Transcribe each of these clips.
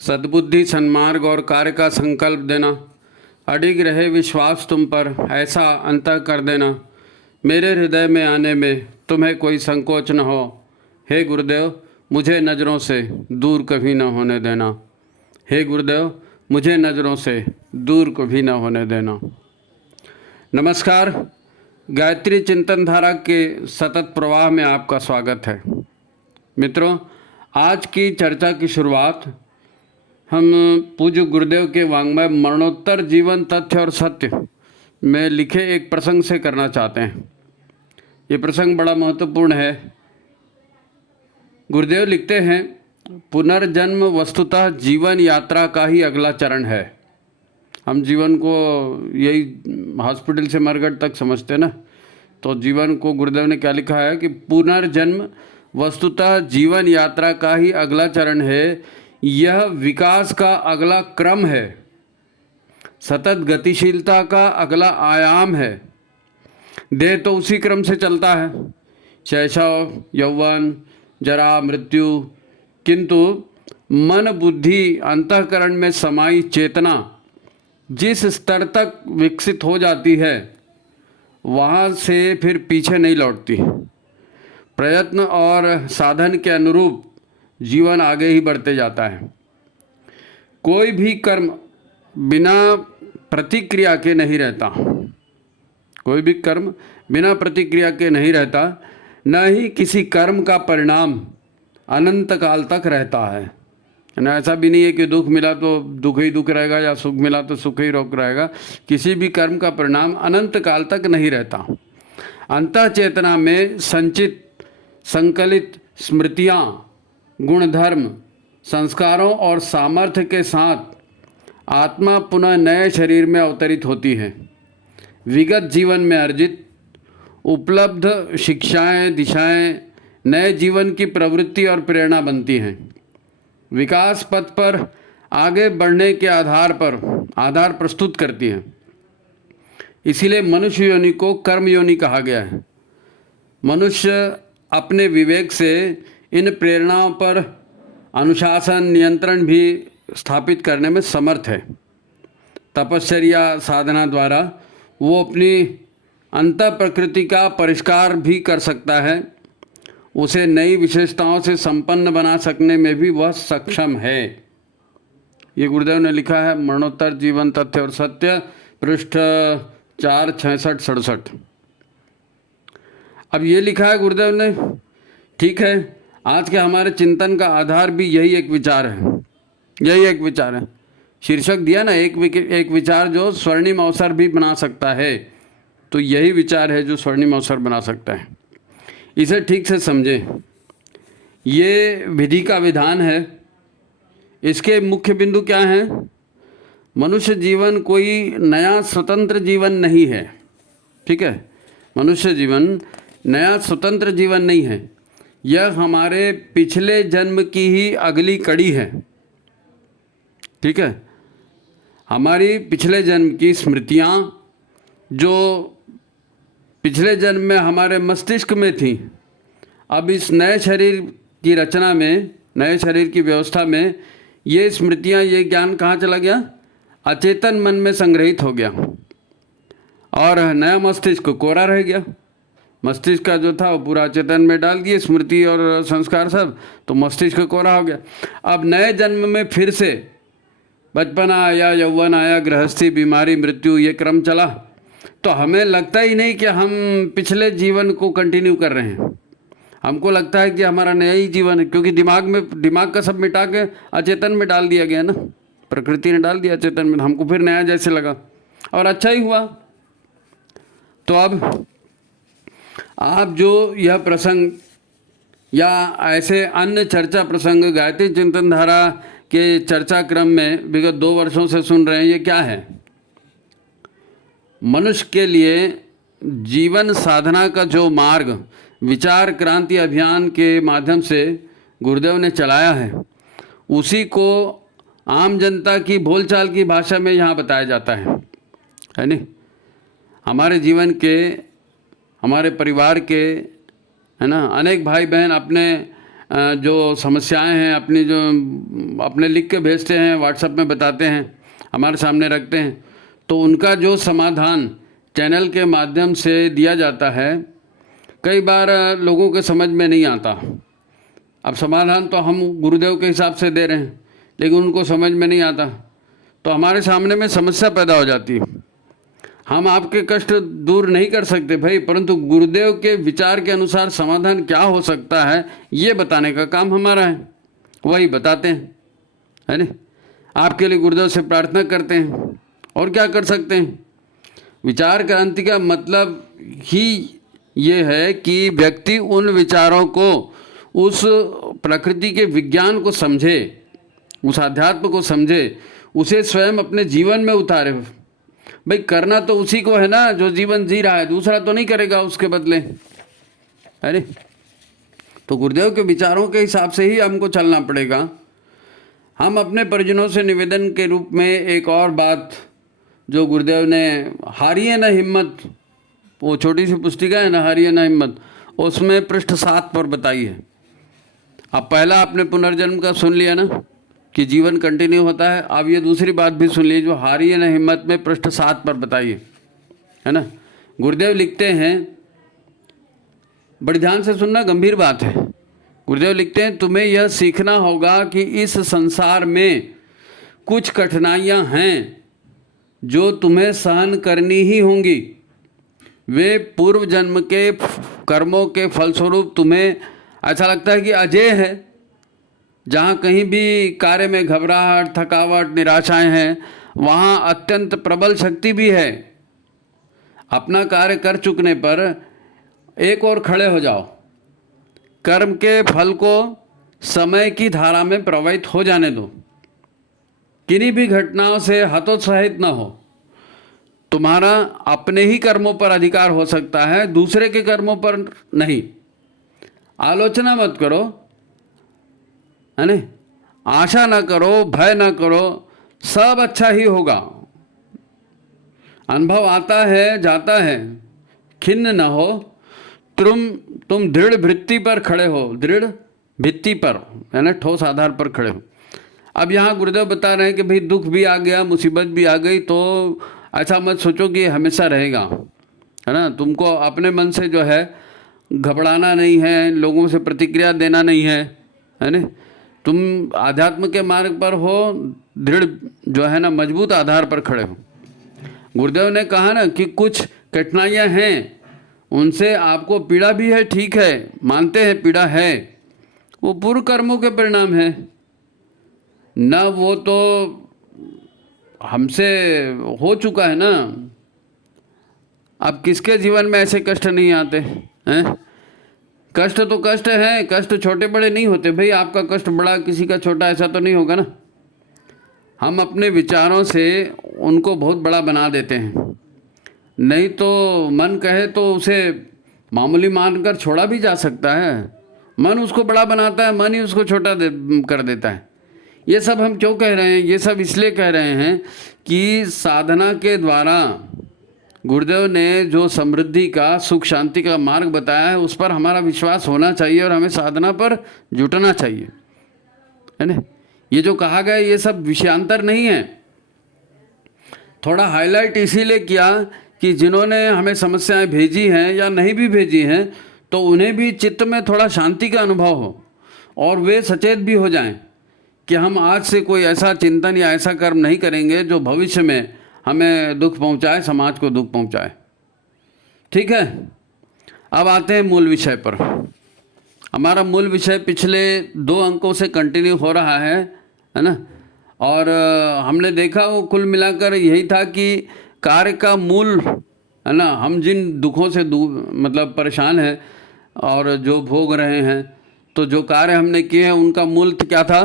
सद्बुद्धि, सन्मार्ग और कार्य का संकल्प देना, अडिग रहे विश्वास तुम पर, ऐसा अंतः कर देना, मेरे हृदय में आने में तुम्हें कोई संकोच न हो। हे गुरुदेव, मुझे नज़रों से दूर कभी न होने देना। हे गुरुदेव, मुझे नज़रों से दूर कभी न होने देना। नमस्कार, गायत्री चिंतन धारा के सतत प्रवाह में आपका स्वागत है। मित्रों, आज की चर्चा की शुरुआत हम पूज्य गुरुदेव के वाङ्मय मरणोत्तर जीवन तथ्य और सत्य में लिखे एक प्रसंग से करना चाहते हैं। ये प्रसंग बड़ा महत्वपूर्ण है। गुरुदेव लिखते हैं, पुनर्जन्म वस्तुतः जीवन यात्रा का ही अगला चरण है। हम जीवन को यही हॉस्पिटल से मरघट तक समझते हैं ना, तो जीवन को गुरुदेव ने क्या लिखा है कि पुनर्जन्म वस्तुतः जीवन यात्रा का ही अगला चरण है। यह विकास का अगला क्रम है, सतत गतिशीलता का अगला आयाम है। देह तो उसी क्रम से चलता है, शैशव, यौवन, जरा, मृत्यु, किंतु मन, बुद्धि, अंतःकरण में समाई चेतना जिस स्तर तक विकसित हो जाती है, वहाँ से फिर पीछे नहीं लौटती। प्रयत्न और साधन के अनुरूप जीवन आगे ही बढ़ते जाता है। कोई भी कर्म बिना प्रतिक्रिया के नहीं रहता। कोई भी कर्म बिना प्रतिक्रिया के नहीं रहता, न ही किसी कर्म का परिणाम अनंत काल तक रहता है। ना, ऐसा भी नहीं है कि दुख मिला तो दुख ही दुख रहेगा या सुख मिला तो सुख ही रोक रहेगा। किसी भी कर्म का परिणाम अनंत काल तक नहीं रहता। अंतः चेतना में संचित संकलित स्मृतियाँ, गुणधर्म, संस्कारों और सामर्थ्य के साथ आत्मा पुनः नए शरीर में अवतरित होती है। विगत जीवन में अर्जित उपलब्ध शिक्षाएं, दिशाएं नए जीवन की प्रवृत्ति और प्रेरणा बनती हैं। विकास पथ पर आगे बढ़ने के आधार प्रस्तुत करती हैं। इसीलिए मनुष्य योनि को कर्म योनि कहा गया है। मनुष्य अपने विवेक से इन प्रेरणाओं पर अनुशासन, नियंत्रण भी स्थापित करने में समर्थ है। तपश्चर्या साधना द्वारा वो अपनी अंतः प्रकृति का परिष्कार भी कर सकता है। उसे नई विशेषताओं से संपन्न बना सकने में भी वह सक्षम है। ये गुरुदेव ने लिखा है, मरणोत्तर जीवन तथ्य और सत्य, पृष्ठ 4, 66, 67। अब ये लिखा है गुरुदेव ने, ठीक है, आज के हमारे चिंतन का आधार भी यही एक विचार है। यही एक विचार है। शीर्षक दिया ना, एक विचार जो स्वर्णिम अवसर भी बना सकता है। तो यही विचार है जो स्वर्णिम अवसर बना सकता है। इसे ठीक से समझें। ये विधि का विधान है। इसके मुख्य बिंदु क्या हैं? मनुष्य जीवन कोई नया स्वतंत्र जीवन नहीं है। ठीक है, मनुष्य जीवन नया स्वतंत्र जीवन नहीं है। यह हमारे पिछले जन्म की ही अगली कड़ी है। ठीक है, हमारी पिछले जन्म की स्मृतियाँ जो पिछले जन्म में हमारे मस्तिष्क में थी, अब इस नए शरीर की रचना में, नए शरीर की व्यवस्था में ये स्मृतियाँ, ये ज्ञान कहाँ चला गया? अचेतन मन में संग्रहित हो गया और नया मस्तिष्क कोरा रह गया। मस्तिष्क का जो था वो पूरा चेतन में डाल दिए स्मृति और संस्कार सब, तो मस्तिष्क कोरा हो गया। अब नए जन्म में फिर से बचपन आया, यौवन आया, गृहस्थी, बीमारी, मृत्यु, ये क्रम चला, तो हमें लगता ही नहीं कि हम पिछले जीवन को कंटिन्यू कर रहे हैं। हमको लगता है कि हमारा नया ही जीवन है, क्योंकि दिमाग का सब मिटा के अचेतन में डाल दिया गया ना, प्रकृति ने डाल दिया चेतन में। हमको फिर नया जैसे लगा और अच्छा ही हुआ। तो अब आप जो यह प्रसंग या ऐसे अन्य चर्चा प्रसंग गायत्री चिंतन धारा के चर्चा क्रम में विगत 2 वर्षों से सुन रहे हैं, ये क्या है? मनुष्य के लिए जीवन साधना का जो मार्ग विचार क्रांति अभियान के माध्यम से गुरुदेव ने चलाया है, उसी को आम जनता की बोलचाल की भाषा में यहाँ बताया जाता है नहीं? हमारे जीवन के, हमारे परिवार के, है ना, अनेक भाई बहन अपने जो समस्याएं हैं अपनी, जो अपने लिख के भेजते हैं, व्हाट्सएप में बताते हैं, हमारे सामने रखते हैं, तो उनका जो समाधान चैनल के माध्यम से दिया जाता है, कई बार लोगों के समझ में नहीं आता। अब समाधान तो हम गुरुदेव के हिसाब से दे रहे हैं, लेकिन उनको समझ में नहीं आता, तो हमारे सामने में समस्या पैदा हो जाती है। हम आपके कष्ट दूर नहीं कर सकते भाई, परंतु गुरुदेव के विचार के अनुसार समाधान क्या हो सकता है ये बताने का काम हमारा है, वही बताते हैं, है ना। आपके लिए गुरुदेव से प्रार्थना करते हैं, और क्या कर सकते हैं। विचार क्रांति का मतलब ही ये है कि व्यक्ति उन विचारों को, उस प्रकृति के विज्ञान को समझे, उस अध्यात्म को समझे, उसे स्वयं अपने जीवन में उतारे। भाई करना तो उसी को है ना जो जीवन जी रहा है, दूसरा तो नहीं करेगा उसके बदले, अरे। तो गुरुदेव के विचारों के हिसाब से ही हमको चलना पड़ेगा। हम अपने परिजनों से निवेदन के रूप में एक और बात जो गुरुदेव ने हारिए न हिम्मत, वो छोटी सी पुस्तिका है ना, हारिए न हिम्मत, उसमें पृष्ठ 7 पर बताई है। अब पहला आपने पुनर्जन्म का सुन लिया ना कि जीवन कंटिन्यू होता है, अब ये दूसरी बात भी सुन लीजिए जो हारिए न हिम्मत में पृष्ठ 7 पर बताई है ना। गुरुदेव लिखते हैं, बड़े ध्यान से सुनना, गंभीर बात है। गुरुदेव लिखते हैं, तुम्हें यह सीखना होगा कि इस संसार में कुछ कठिनाइयाँ हैं जो तुम्हें सहन करनी ही होंगी। वे पूर्व जन्म के कर्मों के फलस्वरूप तुम्हें ऐसा लगता है कि अजेय है। जहाँ कहीं भी कार्य में घबराहट, थकावट, निराशाएं हैं, वहाँ अत्यंत प्रबल शक्ति भी है। अपना कार्य कर चुकने पर एक और खड़े हो जाओ, कर्म के फल को समय की धारा में प्रवाहित हो जाने दो, किन्हीं भी घटनाओं से हतोत्साहित न हो। तुम्हारा अपने ही कर्मों पर अधिकार हो सकता है, दूसरे के कर्मों पर नहीं। आलोचना मत करो, है ना, आशा ना करो, भय ना करो, सब अच्छा ही होगा। अनुभव आता है जाता है, खिन्न न हो। तुम दृढ़ भित्ति पर खड़े हो, दृढ़ भित्ति पर, है ना, ठोस आधार पर खड़े हो। अब यहाँ गुरुदेव बता रहे हैं कि भाई दुख भी आ गया, मुसीबत भी आ गई, तो ऐसा मत सोचो कि हमेशा रहेगा, है ना। तुमको अपने मन से जो है घबराना नहीं है, लोगों से प्रतिक्रिया देना नहीं है ना। तुम आध्यात्म के मार्ग पर हो, दृढ़ जो है ना मजबूत आधार पर खड़े हो। गुरुदेव ने कहा ना कि कुछ कठिनाइयाँ हैं, उनसे आपको पीड़ा भी है, ठीक है, मानते हैं पीड़ा है, वो पूर्व कर्मों के परिणाम है ना, वो तो हमसे हो चुका है ना। अब किसके जीवन में ऐसे कष्ट नहीं आते हैं। कष्ट तो कष्ट है, कष्ट छोटे बड़े नहीं होते भाई। आपका कष्ट बड़ा, किसी का छोटा, ऐसा तो नहीं होगा ना। हम अपने विचारों से उनको बहुत बड़ा बना देते हैं, नहीं तो मन कहे तो उसे मामूली मानकर छोड़ा भी जा सकता है। मन उसको बड़ा बनाता है, मन ही उसको छोटा कर देता है। ये सब हम क्यों कह रहे हैं? ये सब इसलिए कह रहे हैं कि साधना के द्वारा गुरुदेव ने जो समृद्धि का, सुख शांति का मार्ग बताया है, उस पर हमारा विश्वास होना चाहिए और हमें साधना पर जुटना चाहिए, है ना। ये जो कहा गया ये सब विषयांतर नहीं है। थोड़ा हाईलाइट इसीलिए किया कि जिन्होंने हमें समस्याएं भेजी हैं या नहीं भी भेजी हैं, तो उन्हें भी चित्त में थोड़ा शांति का अनुभव हो और वे सचेत भी हो जाएं कि हम आज से कोई ऐसा चिंतन या ऐसा कर्म नहीं करेंगे जो भविष्य में हमें दुख पहुंचाए, समाज को दुख पहुंचाए। ठीक है, अब आते हैं मूल विषय पर। हमारा मूल विषय पिछले 2 अंकों से कंटिन्यू हो रहा है ना। और हमने देखा वो कुल मिलाकर यही था कि कार्य का मूल, है ना, हम जिन दुखों से मतलब परेशान हैं और जो भोग रहे हैं, तो जो कार्य हमने किए हैं उनका मूल क्या था?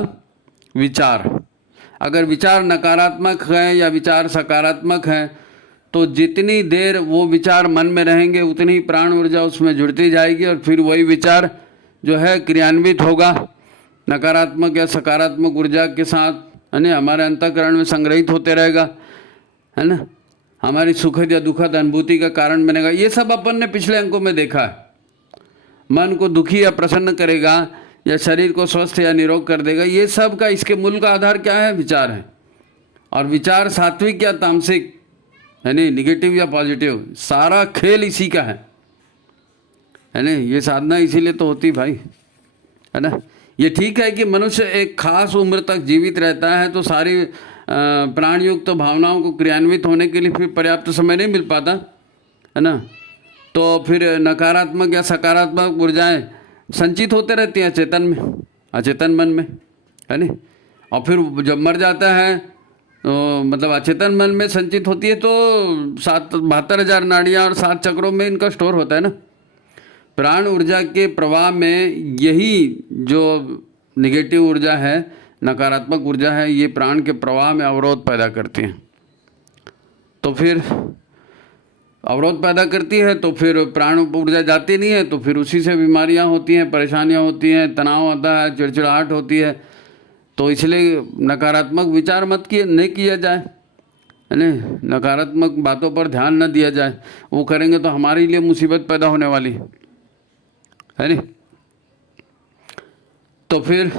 विचार। अगर विचार नकारात्मक है या विचार सकारात्मक है, तो जितनी देर वो विचार मन में रहेंगे उतनी ही प्राण ऊर्जा उसमें जुड़ती जाएगी और फिर वही विचार जो है क्रियान्वित होगा नकारात्मक या सकारात्मक ऊर्जा के साथ, है ना, हमारे अंतःकरण में संग्रहित होते रहेगा, है ना, हमारी सुखद या दुखद अनुभूति का कारण बनेगा। ये सब अपन ने पिछले अंकों में देखा है। मन को दुखी या प्रसन्न करेगा या शरीर को स्वस्थ या निरोग कर देगा। ये सब का इसके मूल का आधार क्या है? विचार है। और विचार सात्विक या तामसिक, यानी निगेटिव या पॉजिटिव, सारा खेल इसी का है ना। ये साधना इसीलिए तो होती भाई, है ना। ये ठीक है कि मनुष्य एक खास उम्र तक जीवित रहता है तो सारी प्राणयुक्त भावनाओं को क्रियान्वित होने के लिए फिर पर्याप्त समय नहीं मिल पाता, है ना। तो फिर नकारात्मक या सकारात्मक ऊर्जाएं संचित होते रहती हैं चेतन में, अचेतन मन में, है ना। और फिर जब मर जाता है तो मतलब अचेतन मन में संचित होती है, तो 72,000 नाड़ियाँ और 7 चक्रों में इनका स्टोर होता है ना। प्राण ऊर्जा के प्रवाह में यही जो निगेटिव ऊर्जा है, नकारात्मक ऊर्जा है, ये प्राण के प्रवाह में अवरोध पैदा करती हैं। तो फिर अवरोध पैदा करती है तो फिर प्राण ऊर्जा जाती नहीं है, तो फिर उसी से बीमारियां होती हैं, परेशानियां होती हैं, तनाव आता है, चिड़चिड़ाहट होती है। तो इसलिए नकारात्मक विचार नहीं किया जाए, है ना। नकारात्मक बातों पर ध्यान न दिया जाए, वो करेंगे तो हमारे लिए मुसीबत पैदा होने वाली है ना। तो फिर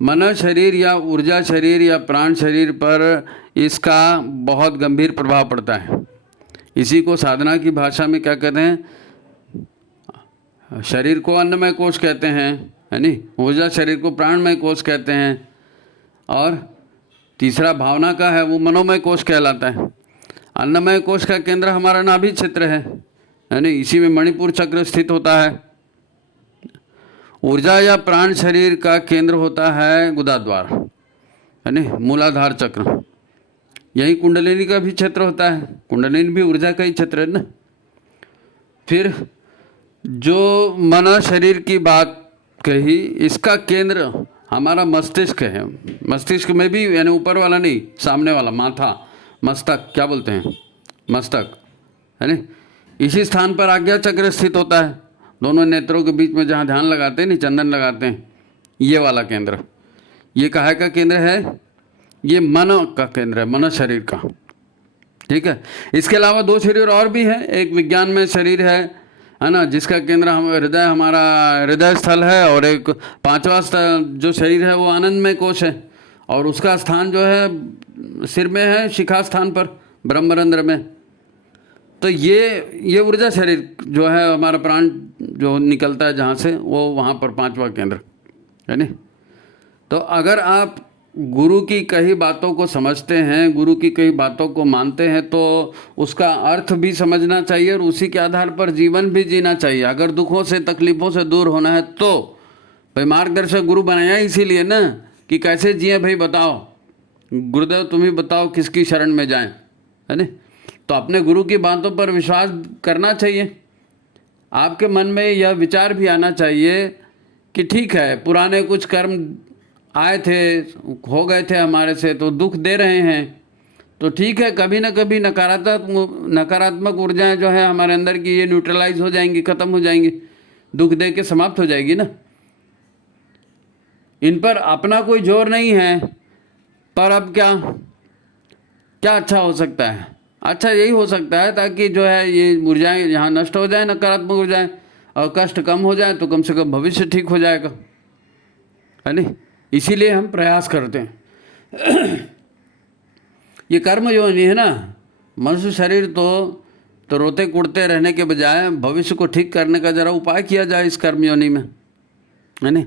मन शरीर या ऊर्जा शरीर या प्राण शरीर पर इसका बहुत गंभीर प्रभाव पड़ता है। इसी को साधना की भाषा में क्या कहते हैं? शरीर को अन्नमय कोश कहते हैं, है नी। ऊर्जा शरीर को प्राणमय कोश कहते हैं, और तीसरा भावना का है वो मनोमय कोश कहलाता है। अन्नमय कोश का केंद्र हमारा नाभि क्षेत्र है नी। इसी में मणिपुर चक्र स्थित होता है। ऊर्जा या प्राण शरीर का केंद्र होता है गुदाद्वार, है नी, मूलाधार चक्र। यही कुंडलिनी का भी क्षेत्र होता है। कुंडलिनी भी ऊर्जा का ही क्षेत्र है ना। फिर जो मन शरीर की बात कही, इसका केंद्र हमारा मस्तिष्क है। मस्तिष्क में भी, यानी ऊपर वाला नहीं, सामने वाला माथा, मस्तक क्या बोलते हैं, मस्तक, है ना। इसी स्थान पर आज्ञा चक्र स्थित होता है। दोनों नेत्रों के बीच में जहाँ ध्यान लगाते हैं, नहीं चंदन लगाते हैं, ये वाला केंद्र। ये काहे का केंद्र है? ये मन का केंद्र है, मन शरीर का, ठीक है। इसके अलावा 2 शरीर और भी हैं। एक विज्ञान में शरीर है ना, जिसका केंद्र हृदय, हमारा हृदय स्थल है। और एक 5वां जो शरीर है वो आनंदमय कोश है, और उसका स्थान जो है सिर में है, शिखा स्थान पर, ब्रह्मरंध्र में। तो ये ऊर्जा शरीर जो है, हमारा प्राण जो निकलता है जहाँ से, वो वहाँ पर 5वां केंद्र है नी। तो अगर आप गुरु की कई बातों को समझते हैं, गुरु की कई बातों को मानते हैं, तो उसका अर्थ भी समझना चाहिए और उसी के आधार पर जीवन भी जीना चाहिए। अगर दुखों से, तकलीफ़ों से दूर होना है तो भाई मार्गदर्शक गुरु बनाया इसीलिए ना, कि कैसे जिए भाई बताओ, गुरुदेव तुम ही बताओ किसकी शरण में जाएं, है ना। तो अपने गुरु की बातों पर विश्वास करना चाहिए। आपके मन में यह विचार भी आना चाहिए कि ठीक है, पुराने कुछ कर्म आए थे, हो गए थे हमारे से, तो दुख दे रहे हैं, तो ठीक है, कभी ना कभी नकारात्मक ऊर्जाएं जो है हमारे अंदर की, ये न्यूट्रलाइज हो जाएंगी, ख़त्म हो जाएंगी, दुख दे के समाप्त हो जाएगी ना। इन पर अपना कोई जोर नहीं है। पर अब क्या अच्छा हो सकता है? अच्छा यही हो सकता है ताकि जो है ये ऊर्जाएं यहाँ नष्ट हो जाए, नकारात्मक ऊर्जाएं, और कष्ट कम हो जाए, तो कम से कम भविष्य ठीक हो जाएगा, है नहीं। इसीलिए हम प्रयास करते हैं। ये कर्म योनि है ना, मनुष्य शरीर तो रोते कूदते रहने के बजाय भविष्य को ठीक करने का जरा उपाय किया जाए इस कर्म योनि में, है नहीं।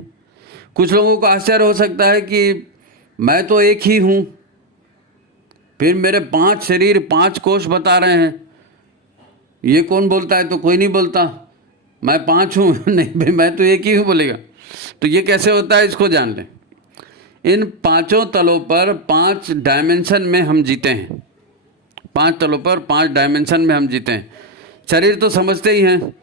कुछ लोगों को आश्चर्य हो सकता है कि मैं तो एक ही हूँ, फिर मेरे 5 शरीर 5 कोश बता रहे हैं, ये कौन बोलता है? तो कोई नहीं बोलता, मैं 5 हूँ। नहीं भाई, मैं तो एक ही हूँ बोलेगा। तो ये कैसे होता है, इसको जान लें। इन 5 तलों पर 5 डायमेंशन में हम जीते हैं। 5 तलों पर 5 डायमेंशन में हम जीते हैं। शरीर तो समझते ही हैं,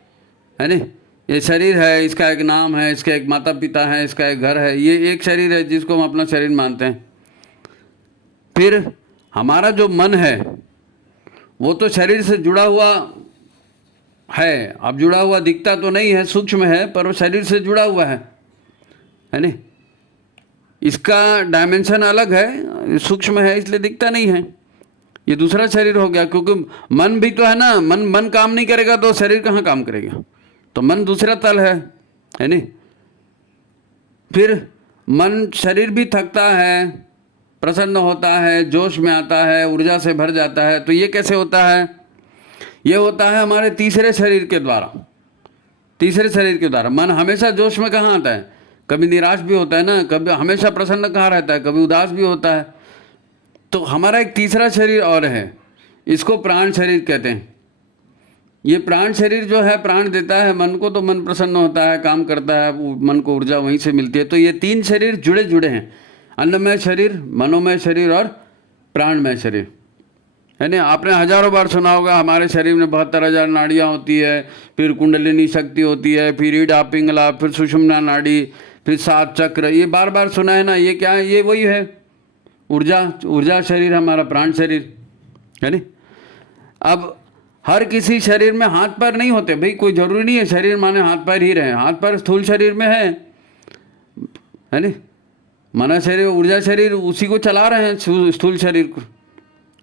है नहीं। ये शरीर है, इसका एक नाम है, इसका एक माता पिता है, इसका एक घर है, ये एक शरीर है जिसको हम अपना शरीर मानते हैं। फिर हमारा जो मन है वो तो शरीर से जुड़ा हुआ है। अब जुड़ा हुआ दिखता तो नहीं है, सूक्ष्म है, पर वो शरीर से जुड़ा हुआ है नहीं। इसका डायमेंशन अलग है, सूक्ष्म है इसलिए दिखता नहीं है। ये दूसरा शरीर हो गया, क्योंकि मन भी तो है ना। मन काम नहीं करेगा तो शरीर कहाँ काम करेगा? तो मन दूसरा तल है नहीं। फिर मन शरीर भी थकता है, प्रसन्न होता है, जोश में आता है, ऊर्जा से भर जाता है। तो ये कैसे होता है? ये होता है हमारे तीसरे शरीर के द्वारा। तीसरे शरीर के द्वारा मन हमेशा जोश में कहाँ आता है? कभी निराश भी होता है ना, कभी हमेशा प्रसन्न कहाँ रहता है, कभी उदास भी होता है। तो हमारा एक तीसरा शरीर और है, इसको प्राण शरीर कहते हैं। ये प्राण शरीर जो है प्राण देता है मन को, तो मन प्रसन्न होता है, काम करता है, मन को ऊर्जा वहीं से मिलती है। तो ये तीन शरीर जुड़े जुड़े हैं, अन्नमय शरीर, मनोमय शरीर और प्राणमय शरीर, है ना। आपने हजारों बार सुना होगा हमारे शरीर में 72,000 नाड़ियाँ होती है, फिर कुंडलिनी शक्ति होती है, फिर ईडा पिंगला, फिर सुषुम्ना नाड़ी, फिर 7 चक्र, ये बार बार सुना है ना। ये क्या है? ये वही है ऊर्जा शरीर, हमारा प्राण शरीर, है ना। अब हर किसी शरीर में हाथ पैर नहीं होते भाई, कोई जरूरी नहीं है शरीर माने हाथ पैर ही रहे। हाथ पैर स्थूल शरीर में है ना। मना शरीर, ऊर्जा शरीर उसी को चला रहे हैं, स्थूल शरीर को,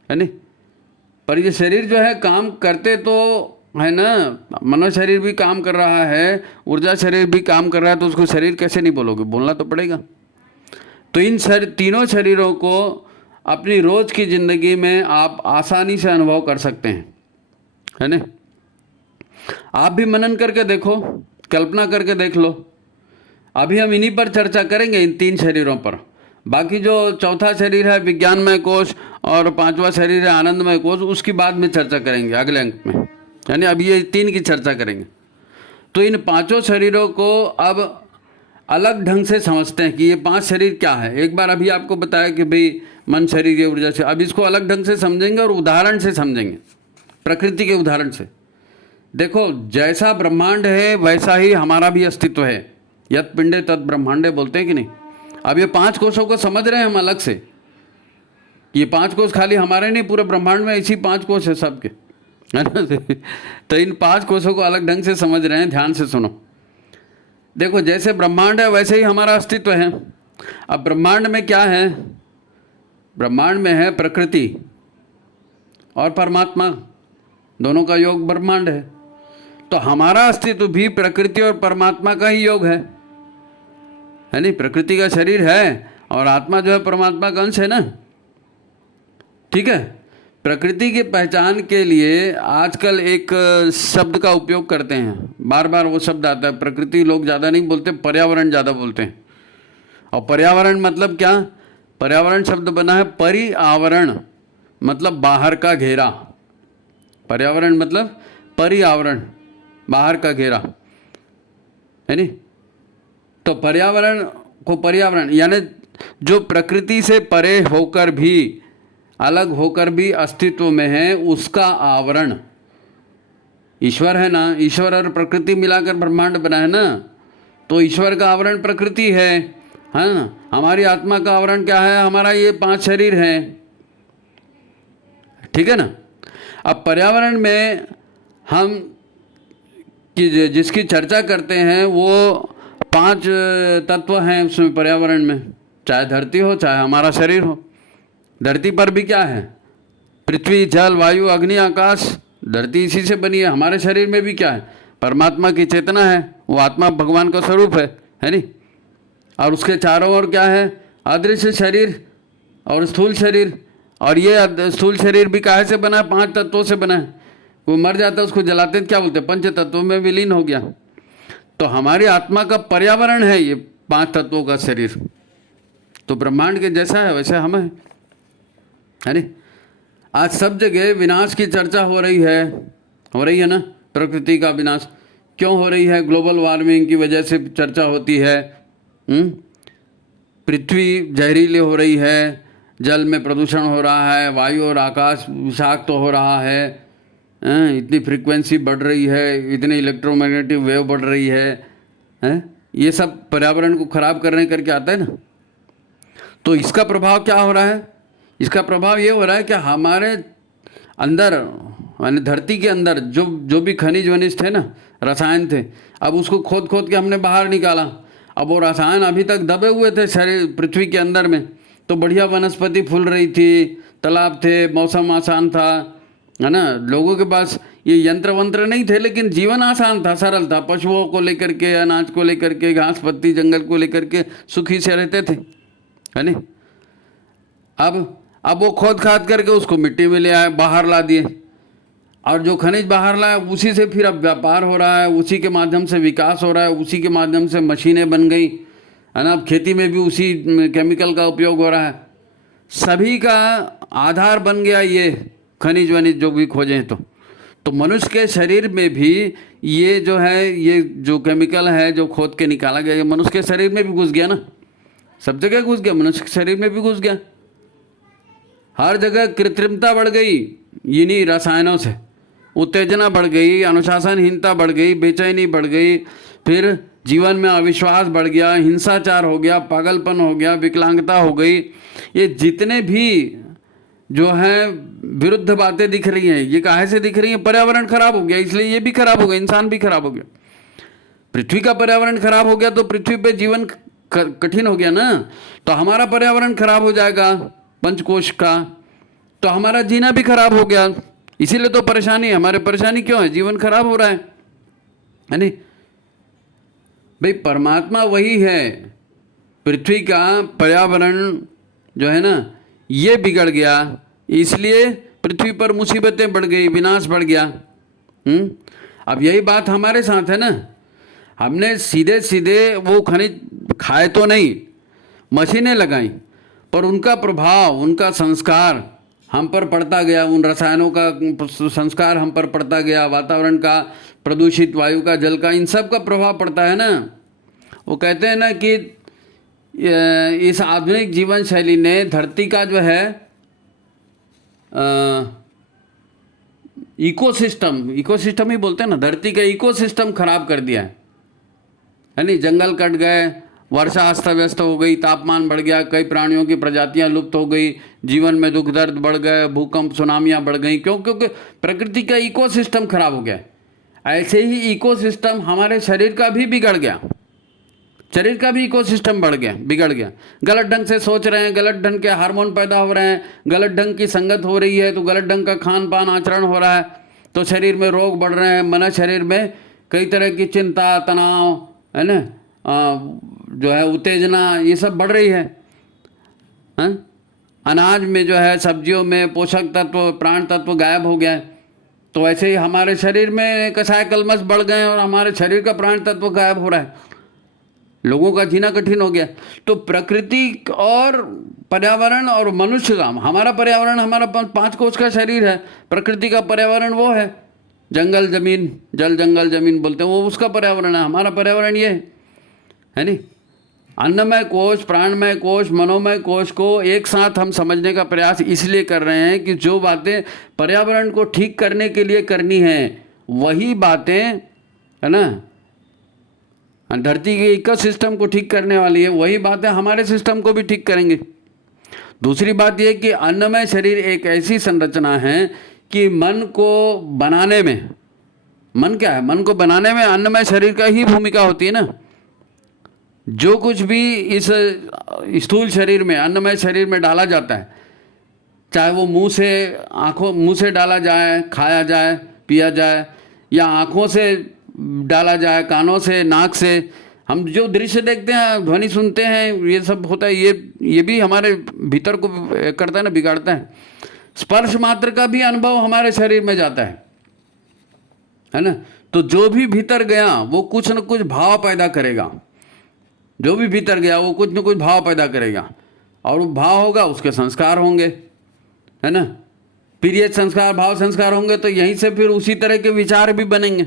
है ना। पर ये शरीर जो है काम करते तो है ना, मनो शरीर भी काम कर रहा है, ऊर्जा शरीर भी काम कर रहा है, तो उसको शरीर कैसे नहीं बोलोगे? बोलना तो पड़ेगा। तो इन तीनों शरीरों को अपनी रोज की जिंदगी में आप आसानी से अनुभव कर सकते हैं, है ना। आप भी मनन करके देखो, कल्पना करके देख लो। अभी हम इन्हीं पर चर्चा करेंगे, इन 3 शरीरों पर। बाकी जो चौथा शरीर है विज्ञानमय कोश और 5वां शरीर है आनंदमय कोश, उसकी बाद में चर्चा करेंगे अगले अंक में, यानी अभी ये 3 की चर्चा करेंगे। तो इन 5 शरीरों को अब अलग ढंग से समझते हैं कि ये 5 शरीर क्या है। एक बार अभी आपको बताया कि भाई मन शरीर ये ऊर्जा से, अब इसको अलग ढंग से समझेंगे और उदाहरण से समझेंगे, प्रकृति के उदाहरण से। देखो जैसा ब्रह्मांड है वैसा ही हमारा भी अस्तित्व है, यत् पिंडे तत् ब्रह्मांडे बोलते हैं कि नहीं। अब ये 5 कोशों को समझ रहे हैं हम अलग से, ये 5 कोश खाली हमारे नहीं, पूरे ब्रह्मांड में ऐसी 5 कोश है सबके, है ना। तो इन 5 कोशों को अलग ढंग से समझ रहे हैं, ध्यान से सुनो। देखो जैसे ब्रह्मांड है वैसे ही हमारा अस्तित्व है। अब ब्रह्मांड में क्या है? ब्रह्मांड में है प्रकृति और परमात्मा, दोनों का योग ब्रह्मांड है। तो हमारा अस्तित्व भी प्रकृति और परमात्मा का ही योग है नहीं। प्रकृति का शरीर है और आत्मा जो है परमात्मा का अंश है ना, ठीक है। प्रकृति की पहचान के लिए आजकल एक शब्द का उपयोग करते हैं, बार बार वो शब्द आता है। प्रकृति लोग ज़्यादा नहीं बोलते, पर्यावरण ज़्यादा बोलते हैं। और पर्यावरण मतलब क्या? पर्यावरण शब्द बना है परिआवरण, मतलब बाहर का घेरा। पर्यावरण मतलब परिआवरण, बाहर का घेरा, है नहीं। तो पर्यावरण को पर्यावरण यानी जो प्रकृति से परे होकर भी, अलग होकर भी अस्तित्व में है, उसका आवरण ईश्वर है ना। ईश्वर और प्रकृति मिलाकर ब्रह्मांड बना है ना, तो ईश्वर का आवरण प्रकृति है ना। हमारी आत्मा का आवरण क्या है? हमारा ये 5 शरीर हैं, ठीक है ना। अब पर्यावरण में हम कि जिसकी चर्चा करते हैं वो 5 तत्व हैं उसमें पर्यावरण में, चाहे धरती हो चाहे हमारा शरीर हो। धरती पर भी क्या है? पृथ्वी, जल, वायु, अग्नि, आकाश। धरती इसी से बनी है। हमारे शरीर में भी क्या है? परमात्मा की चेतना है, वो आत्मा भगवान का स्वरूप है नहीं। और उसके चारों ओर क्या है? अदृश्य शरीर और स्थूल शरीर। और ये स्थूल शरीर भी काहे से बना है? 5 तत्वों से बना है। वो मर जाता है उसको जलाते हैं, क्या बोलते हैं? 5 तत्वों में विलीन हो गया। तो हमारी आत्मा का पर्यावरण है ये 5 तत्वों का शरीर। तो ब्रह्मांड के जैसा है वैसे हम है नहीं। आज सब जगह विनाश की चर्चा हो रही है ना। प्रकृति का विनाश क्यों हो रही है? ग्लोबल वार्मिंग की वजह से चर्चा होती है। पृथ्वी जहरीली हो रही है, जल में प्रदूषण हो रहा है, वायु और आकाश विषाक्त हो रहा है, इतनी फ्रीक्वेंसी बढ़ रही है, इतनी इलेक्ट्रोमैग्नेटिक वेव बढ़ रही है। ये सब पर्यावरण को खराब करने करके आता है ना। तो इसका प्रभाव क्या हो रहा है? इसका प्रभाव ये हो रहा है कि हमारे अंदर यानी धरती के अंदर जो भी खनिज वनिज थे ना, रसायन थे, अब उसको खोद खोद के हमने बाहर निकाला। अब वो रसायन अभी तक दबे हुए थे शरीर पृथ्वी के अंदर में, तो बढ़िया वनस्पति फूल रही थी, तालाब थे, मौसम आसान था, है ना। लोगों के पास ये यंत्र वंत्र नहीं थे, लेकिन जीवन आसान था, सरल था। पशुओं को लेकर के, अनाज को लेकर के, घास पत्ती जंगल को लेकर के सुखी से रहते थे, है नहीं। अब वो खोद खाद करके उसको मिट्टी में ले आए, बाहर ला दिए, और जो खनिज बाहर लाए उसी से फिर अब व्यापार हो रहा है, उसी के माध्यम से विकास हो रहा है, उसी के माध्यम से मशीनें बन गई, है ना। अब खेती में भी उसी केमिकल का उपयोग हो रहा है। सभी का आधार बन गया ये खनिज वनिज जो भी खोजें। तो मनुष्य के शरीर में भी ये जो है, ये जो केमिकल है जो खोद के निकाला गया, ये मनुष्य के शरीर में भी घुस गया ना, सब जगह घुस गया, मनुष्य के शरीर में भी घुस गया। हर जगह कृत्रिमता बढ़ गई इन्हीं रसायनों से, उत्तेजना बढ़ गई, अनुशासनहीनता बढ़ गई, बेचैनी बढ़ गई, फिर जीवन में अविश्वास बढ़ गया, हिंसाचार हो गया, पागलपन हो गया, विकलांगता हो गई। ये जितने भी जो है विरुद्ध बातें दिख रही हैं, ये काहे से दिख रही हैं? पर्यावरण खराब हो गया, इसलिए ये भी खराब हो गया, इंसान भी खराब हो गया। पृथ्वी का पर्यावरण खराब हो गया तो पृथ्वी पे जीवन कठिन हो गया ना। तो हमारा पर्यावरण खराब हो जाएगा पंचकोश का, तो हमारा जीना भी खराब हो गया। इसीलिए तो परेशानी, हमारे परेशानी क्यों है? जीवन खराब हो रहा है नहीं भाई। परमात्मा वही है, पृथ्वी का पर्यावरण जो है ना ये बिगड़ गया, इसलिए पृथ्वी पर मुसीबतें बढ़ गई, विनाश बढ़ गया। अब यही बात हमारे साथ है ना। हमने सीधे सीधे वो खनिज खाए तो नहीं, मशीनें लगाई, पर उनका प्रभाव, उनका संस्कार हम पर पड़ता गया, उन रसायनों का संस्कार हम पर पड़ता गया, वातावरण का, प्रदूषित वायु का, जल का, इन सब का प्रभाव पड़ता है ना। वो कहते हैं ना कि इस आधुनिक जीवन शैली ने धरती का जो है इकोसिस्टम ही बोलते हैं ना, धरती का इकोसिस्टम खराब कर दिया है नहीं। जंगल कट गए, वर्षा अस्त व्यस्त हो गई, तापमान बढ़ गया, कई प्राणियों की प्रजातियां लुप्त हो गई, जीवन में दुख दर्द बढ़ गए, भूकंप सुनामियां बढ़ गई। क्यों? क्योंकि प्रकृति का इकोसिस्टम खराब हो गया। ऐसे ही इकोसिस्टम हमारे शरीर का भी बिगड़ गया, शरीर का भी इकोसिस्टम बिगड़ गया। गलत ढंग से सोच रहे हैं, गलत ढंग के हार्मोन पैदा हो रहे हैं, गलत ढंग की संगत हो रही है, तो गलत ढंग का खान पान आचरण हो रहा है, तो शरीर में रोग बढ़ रहे हैं। मन शरीर में कई तरह की चिंता, तनाव, है ना, जो है उत्तेजना, ये सब बढ़ रही है। अनाज में जो है, सब्जियों में पोषक तत्व, प्राण तत्व गायब हो गया है। तो ऐसे ही हमारे शरीर में कसाय कलमश बढ़ गए और हमारे शरीर का प्राण तत्व गायब हो रहा है, लोगों का जीना कठिन हो गया। तो प्रकृति और पर्यावरण और मनुष्य का, हमारा पर्यावरण हमारा 5 कोश का शरीर है, प्रकृति का पर्यावरण वो है जंगल जमीन, जल जंगल जमीन बोलते हैं, वो उसका पर्यावरण है। हमारा पर्यावरण ये है नहीं। अन्नमय कोश, प्राणमय कोश, मनोमय कोश को एक साथ हम समझने का प्रयास इसलिए कर रहे हैं कि जो बातें पर्यावरण को ठीक करने के लिए करनी है, वही बातें, है ना, धरती के इकोसिस्टम को ठीक करने वाली है, वही बातें हमारे सिस्टम को भी ठीक करेंगे। दूसरी बात यह कि अन्नमय शरीर एक ऐसी संरचना है कि मन को बनाने में, मन क्या है, मन को बनाने में अन्नमय शरीर का ही भूमिका होती है ना। जो कुछ भी इस स्थूल शरीर में, अन्नमय शरीर में डाला जाता है, चाहे वो मुंह से डाला जाए, खाया जाए, पिया जाए, या आँखों से डाला जाए, कानों से, नाक से, हम जो दृश्य देखते हैं, ध्वनि सुनते हैं, ये सब होता है, ये भी हमारे भीतर को करता है ना, बिगाड़ता है। स्पर्श मात्र का भी अनुभव हमारे शरीर में जाता है ना। तो जो भी भीतर गया वो कुछ न कुछ भाव पैदा करेगा, जो भी भीतर गया वो कुछ न कुछ भाव पैदा करेगा, और वो भाव होगा, उसके संस्कार होंगे, है ना। फिर ये संस्कार, भाव संस्कार होंगे तो यहीं से फिर उसी तरह के विचार भी बनेंगे।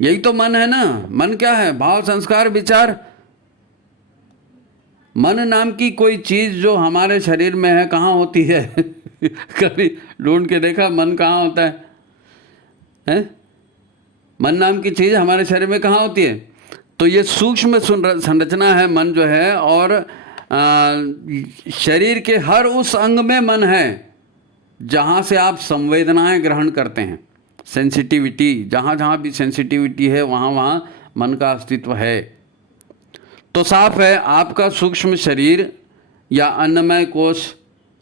यही तो मन है ना। मन क्या है? भाव संस्कार विचार। मन नाम की कोई चीज जो हमारे शरीर में है, कहाँ होती है? कभी ढूंढ के देखा मन कहाँ होता है? मन नाम की चीज हमारे शरीर में कहाँ होती है? तो ये सूक्ष्म संरचना है मन जो है, और शरीर के हर उस अंग में मन है जहाँ से आप संवेदनाएं ग्रहण करते हैं। सेंसिटिविटी, जहाँ जहाँ भी सेंसिटिविटी है वहाँ वहाँ मन का अस्तित्व है। तो साफ है, आपका सूक्ष्म शरीर या अन्नमय कोश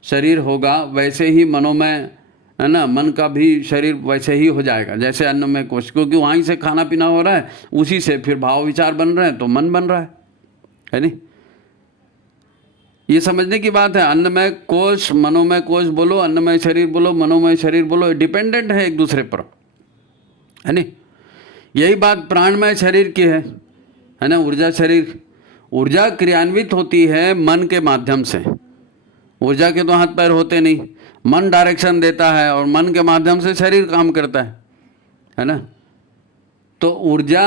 शरीर होगा, वैसे ही मनोमय है ना, मन का भी शरीर वैसे ही हो जाएगा जैसे अन्नमय कोश, क्योंकि वहीं से खाना पीना हो रहा है, उसी से फिर भाव विचार बन रहे हैं, तो मन बन रहा है नहीं। ये समझने की बात है। अन्नमय कोश, मनोमय कोश बोलो, अन्नमय शरीर बोलो, मनोमय शरीर बोलो, डिपेंडेंट है एक दूसरे पर, है नहीं। यही बात प्राणमय शरीर की है ना। ऊर्जा शरीर, ऊर्जा क्रियान्वित होती है मन के माध्यम से। ऊर्जा के तो हाथ पैर होते नहीं, मन डायरेक्शन देता है और मन के माध्यम से शरीर काम करता है ना। तो ऊर्जा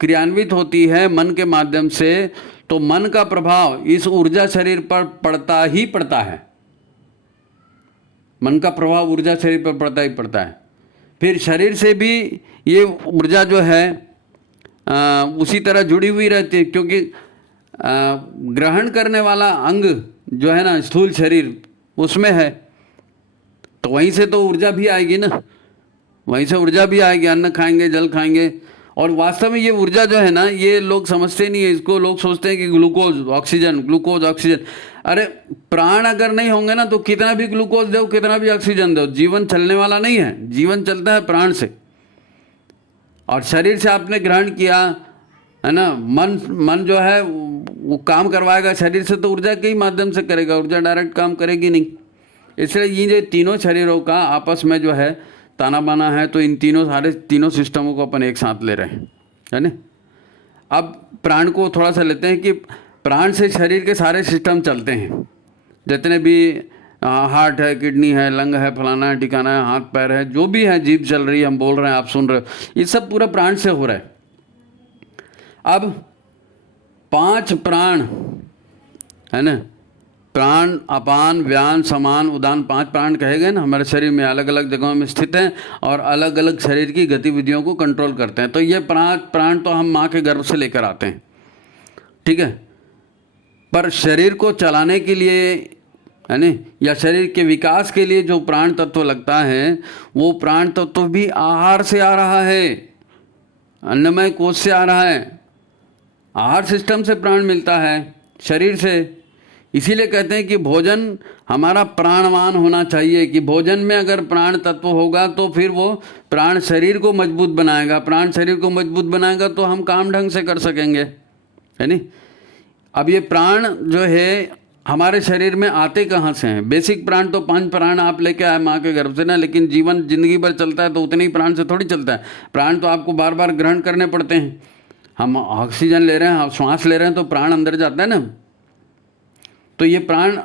क्रियान्वित होती है मन के माध्यम से, तो मन का प्रभाव इस ऊर्जा शरीर पर पड़ता ही पड़ता है। मन का प्रभाव ऊर्जा शरीर पर पड़ता ही पड़ता है। फिर शरीर से भी ये ऊर्जा जो है उसी तरह जुड़ी हुई रहती है, क्योंकि ग्रहण करने वाला अंग जो है ना, स्थूल शरीर, उसमें है, तो वहीं से तो ऊर्जा भी आएगी ना, वहीं से ऊर्जा भी आएगी। अन्न खाएंगे, जल खाएंगे। और वास्तव में ये ऊर्जा जो है ना, ये लोग समझते नहीं है इसको। लोग सोचते हैं कि ग्लूकोज ऑक्सीजन, ग्लूकोज ऑक्सीजन। अरे प्राण अगर नहीं होंगे ना, तो कितना भी ग्लूकोज दो, कितना भी ऑक्सीजन दो, जीवन चलने वाला नहीं है। जीवन चलता है प्राण से। और शरीर से आपने ग्रहण किया, है ना, मन जो है वो काम करवाएगा शरीर से, तो ऊर्जा के ही माध्यम से करेगा, ऊर्जा डायरेक्ट काम करेगी नहीं। इसलिए ये तीनों शरीरों का आपस में जो है ताना बाना है, तो इन सारे तीनों सिस्टमों को अपन एक साथ ले रहे हैं, है ना। अब प्राण को थोड़ा सा लेते हैं कि प्राण से शरीर के सारे सिस्टम चलते हैं, जितने भी हार्ट है, किडनी है, लंग है, फलाना है, ठिकाना है, हाथ पैर है, जो भी है, जीभ चल रही है, हम बोल रहे हैं, आप सुन रहे हो, ये सब पूरा प्राण से हो रहा है। अब 5 प्राण है ना, प्राण, अपान, व्यान, समान, उदान, 5 प्राण कहे गए ना, हमारे शरीर में अलग अलग जगहों में स्थित हैं और अलग अलग शरीर की गतिविधियों को कंट्रोल करते हैं। तो ये प्राण तो हम माँ के गर्भ से लेकर आते हैं, ठीक है। पर शरीर को चलाने के लिए, है ना, या शरीर के विकास के लिए जो प्राण तत्व लगता है, वो प्राण तत्व भी आहार से आ रहा है, अन्नमय कोश से आ रहा है। आहार सिस्टम से प्राण मिलता है, शरीर से। इसीलिए कहते हैं कि भोजन हमारा प्राणवान होना चाहिए, कि भोजन में अगर प्राण तत्व होगा तो फिर वो प्राण शरीर को मजबूत बनाएगा। प्राण शरीर को मजबूत बनाएगा तो हम काम ढंग से कर सकेंगे, है नहीं। अब ये प्राण जो है हमारे शरीर में आते कहाँ से हैं? बेसिक प्राण तो 5 प्राण आप लेके आए माँ के गर्भ से ना, लेकिन जीवन जिंदगी भर चलता है तो उतने ही प्राण से थोड़ी चलता है। प्राण तो आपको बार बार ग्रहण करने पड़ते हैं। हम ऑक्सीजन ले रहे हैं, हम श्वास ले रहे हैं, तो प्राण अंदर जाता है ना। तो ये प्राण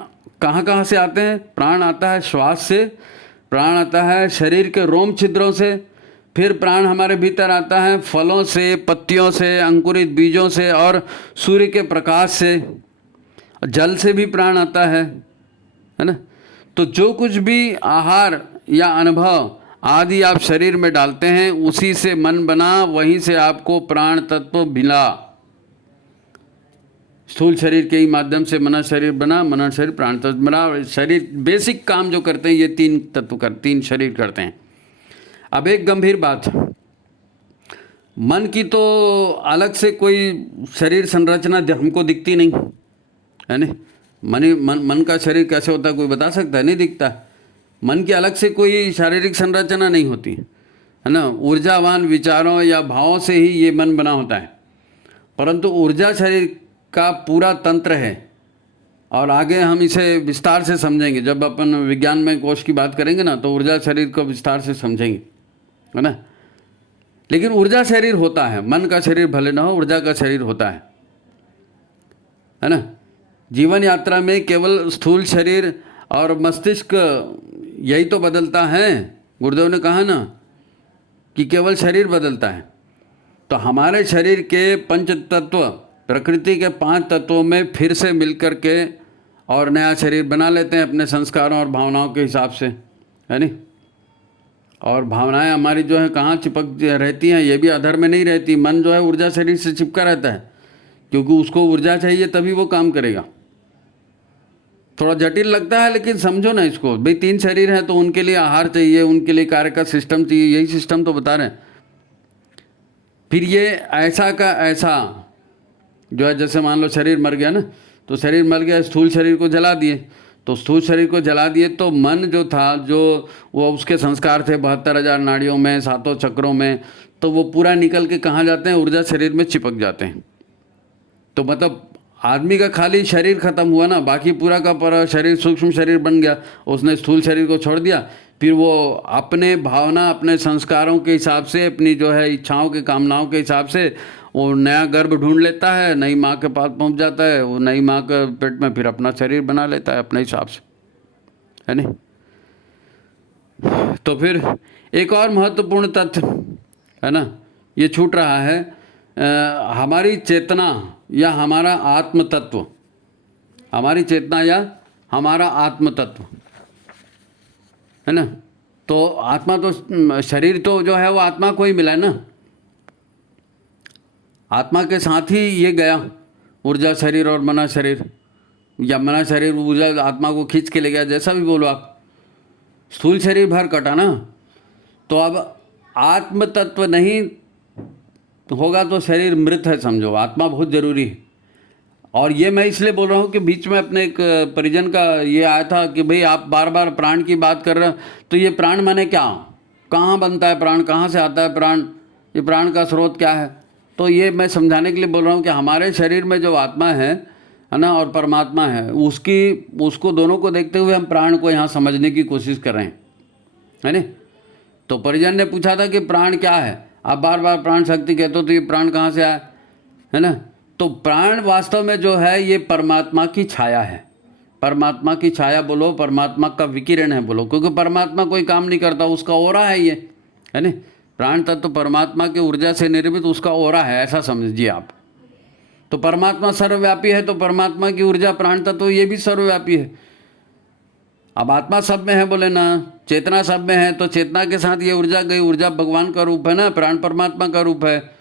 कहाँ कहाँ से आते हैं? प्राण आता है श्वास से, प्राण आता है शरीर के रोम छिद्रों से, फिर प्राण हमारे भीतर आता है फलों से, पत्तियों से, अंकुरित बीजों से और सूर्य के प्रकाश से। जल से भी प्राण आता है ना। तो जो कुछ भी आहार या अनुभव आदि आप शरीर में डालते हैं, उसी से मन बना, वहीं से आपको प्राण तत्व मिला। स्थूल शरीर के ही माध्यम से मन शरीर बना, मन शरीर प्राण तत्व बना। शरीर बेसिक काम जो करते हैं ये 3 तत्व कर, 3 शरीर करते हैं। अब एक गंभीर बात, मन की तो अलग से कोई शरीर संरचना हमको दिखती नहीं, है ना। मन का शरीर कैसे होता है कोई बता सकता है? नहीं दिखता। मन की अलग से कोई शारीरिक संरचना नहीं होती, है ना। ऊर्जावान विचारों या भावों से ही ये मन बना होता है। परंतु ऊर्जा शरीर का पूरा तंत्र है, और आगे हम इसे विस्तार से समझेंगे। जब अपन विज्ञान में कोश की बात करेंगे ना, तो ऊर्जा शरीर को विस्तार से समझेंगे, है ना। लेकिन ऊर्जा शरीर होता है, मन का शरीर भले ना हो, ऊर्जा का शरीर होता है ना। जीवन यात्रा में केवल स्थूल शरीर और मस्तिष्क यही तो बदलता है। गुरुदेव ने कहा ना कि केवल शरीर बदलता है। तो हमारे शरीर के 5 तत्व प्रकृति के 5 तत्वों में फिर से मिलकर के और नया शरीर बना लेते हैं अपने संस्कारों और भावनाओं के हिसाब से, है नहीं। और भावनाएं हमारी जो है कहाँ चिपक रहती हैं? ये भी अधर में नहीं रहती। मन जो है ऊर्जा शरीर से चिपका रहता है, क्योंकि उसको ऊर्जा चाहिए तभी वो काम करेगा। थोड़ा जटिल लगता है, लेकिन समझो ना इसको। भाई 3 शरीर हैं तो उनके लिए आहार चाहिए, उनके लिए कार्य का सिस्टम चाहिए, यही सिस्टम तो बता रहे हैं। फिर ये ऐसा का ऐसा जो है, जैसे मान लो शरीर मर गया ना, तो शरीर मर गया, स्थूल शरीर को जला दिए, तो स्थूल शरीर को जला दिए तो मन जो था, जो वो उसके संस्कार थे 72,000 नाड़ियों में, 7 चक्रों में, तो वो पूरा निकल के कहाँ जाते हैं, ऊर्जा शरीर में चिपक जाते हैं। तो मतलब आदमी का खाली शरीर खत्म हुआ ना, बाकी पूरा का पूरा शरीर सूक्ष्म शरीर बन गया। उसने स्थूल शरीर को छोड़ दिया, फिर वो अपने भावना, अपने संस्कारों के हिसाब से, अपनी जो है इच्छाओं के, कामनाओं के हिसाब से वो नया गर्भ ढूंढ लेता है, नई माँ के पास पहुंच जाता है, वो नई माँ के पेट में फिर अपना शरीर बना लेता है अपने हिसाब से, है नहीं। तो फिर एक और महत्वपूर्ण तथ्य है ना, ये छूट रहा है, हमारी चेतना या हमारा आत्म तत्व, हमारी चेतना या हमारा आत्म तत्व, है ना। तो आत्मा तो, शरीर तो जो है वो आत्मा को ही मिला है ना, आत्मा के साथ ही ये गया, ऊर्जा शरीर और मना शरीर, या मना शरीर ऊर्जा आत्मा को खींच के ले गया, जैसा भी बोलो आप। स्थूल शरीर भर कटा ना, तो अब आत्म तत्व नहीं होगा तो शरीर मृत है, समझो। आत्मा बहुत ज़रूरी है। और ये मैं इसलिए बोल रहा हूँ कि बीच में अपने एक परिजन का ये आया था कि भाई आप बार बार प्राण की बात कर रहे हो, तो ये प्राण माने क्या, कहाँ बनता है प्राण, कहाँ से आता है प्राण, ये प्राण का स्रोत क्या है। तो ये मैं समझाने के लिए बोल रहा हूँ कि हमारे शरीर में जो आत्मा है ना, और परमात्मा है, उसको दोनों को देखते हुए हम प्राण को यहाँ समझने की कोशिश कर रहे हैं, है ना। तो परिजन ने पूछा था कि प्राण क्या है, आप बार बार प्राण शक्ति कहते हो, तो ये प्राण कहाँ से आया, है ना। तो प्राण वास्तव में जो है ये परमात्मा की छाया है, परमात्मा की छाया बोलो, परमात्मा का विकिरण है बोलो, क्योंकि परमात्मा कोई काम नहीं करता, उसका ओरा है ये, है ना। प्राण तत्व तो परमात्मा की ऊर्जा से निर्मित उसका ओरा है, ऐसा समझिए आप। तो परमात्मा सर्वव्यापी है, तो परमात्मा की ऊर्जा प्राण तत्व तो ये भी सर्वव्यापी है। अब आत्मा सब में है बोले ना, चेतना सब में है, तो चेतना के साथ ये ऊर्जा गई, ऊर्जा भगवान का रूप है ना, प्राण परमात्मा का रूप है।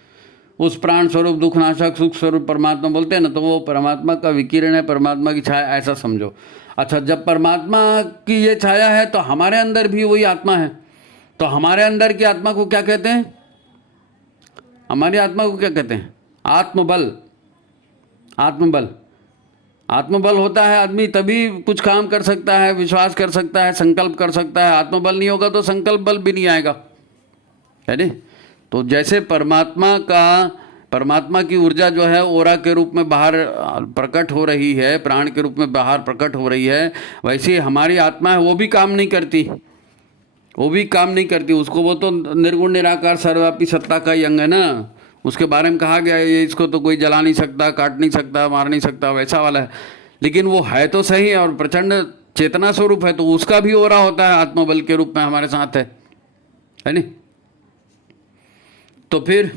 उस प्राण स्वरूप दुखनाशक सुख स्वरूप परमात्मा बोलते हैं ना, तो वो परमात्मा का विकिरण है, परमात्मा की छाया, ऐसा समझो। अच्छा, जब परमात्मा की ये छाया है तो हमारे अंदर भी वही आत्मा है, तो हमारे अंदर की आत्मा को क्या कहते हैं, हमारी आत्मा को क्या कहते हैं, आत्मबल। आत्मबल, आत्मबल होता है आदमी तभी कुछ काम कर सकता है, विश्वास कर सकता है, संकल्प कर सकता है। आत्मबल नहीं होगा तो संकल्प बल भी नहीं आएगा, है नहीं। तो जैसे परमात्मा की ऊर्जा जो है ओरा के रूप में बाहर प्रकट हो रही है, प्राण के रूप में बाहर प्रकट हो रही है, वैसे हमारी आत्मा है वो भी काम नहीं करती, वो भी काम नहीं करती। उसको वो तो निर्गुण निराकार सर्वव्यापी सत्ता का ही अंग है ना, उसके बारे में कहा गया है ये, इसको तो कोई जला नहीं सकता, काट नहीं सकता, मार नहीं सकता, वैसा वाला है। लेकिन वो है तो सही और प्रचंड चेतना स्वरूप है, तो उसका भी ओरा होता है आत्मबल के रूप में हमारे साथ है नहीं। तो फिर